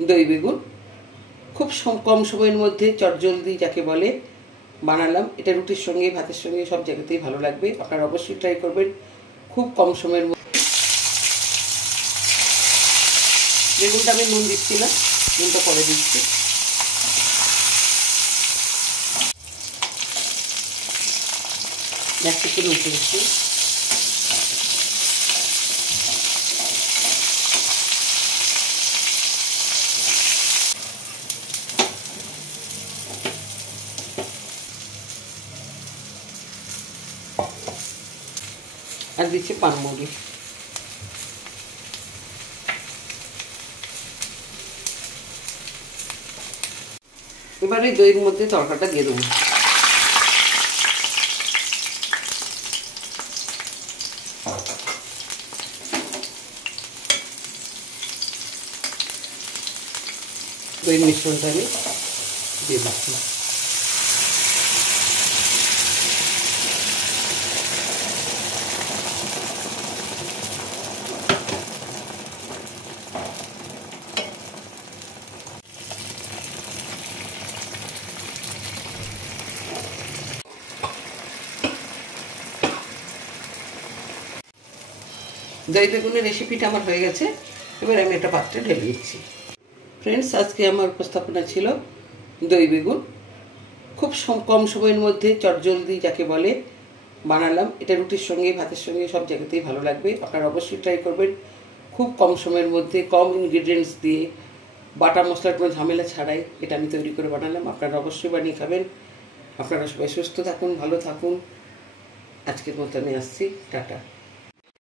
দই বেগুন খুব কম সময়ের মধ্যে চটজলদি যাকে বলে বানালাম। এটা রুটির সঙ্গে, ভাতের সঙ্গে, সব জায়গাতেই ভালো লাগবে। আপনারা অবশ্যই ট্রাই করবেন। খুব কম সময়ের মধ্যে। বেগুনটা আমি নুন দিচ্ছি না, নুনটা পরে দিচ্ছি। গ্যাসটা একটু উঠে দিচ্ছি। আর দিচ্ছি পানমৌরি। এবার এই দইয়ের মধ্যে তরকাটা দিয়ে দেবো। দই মিশ্রণটা আমি দিয়ে দিচ্ছি। দই বেগুনের রেসিপিটা আমার হয়ে গেছে। এবার আমি একটা পাত্রে ঢেলে দিচ্ছি। ফ্রেন্ডস, আজকে আমার উপস্থাপনা ছিল দই বেগুন খুব কম সময়ের মধ্যে চটজলদি যাকে বলে বানালাম। এটা রুটির সঙ্গে, ভাতের সঙ্গে, সব জায়গাতেই ভালো লাগবে। আপনারা অবশ্যই ট্রাই করবেন। খুব কম সময়ের মধ্যে কম ইনগ্রিডিয়েন্টস দিয়ে, বাটা মশলার কোনো ঝামেলা ছাড়াই এটা আমি তৈরি করে বানালাম। আপনারা অবশ্যই বানিয়ে খাবেন। আপনারা সবাই সুস্থ থাকুন, ভালো থাকুন। আজকের মতো আমি আসছি। টাটা।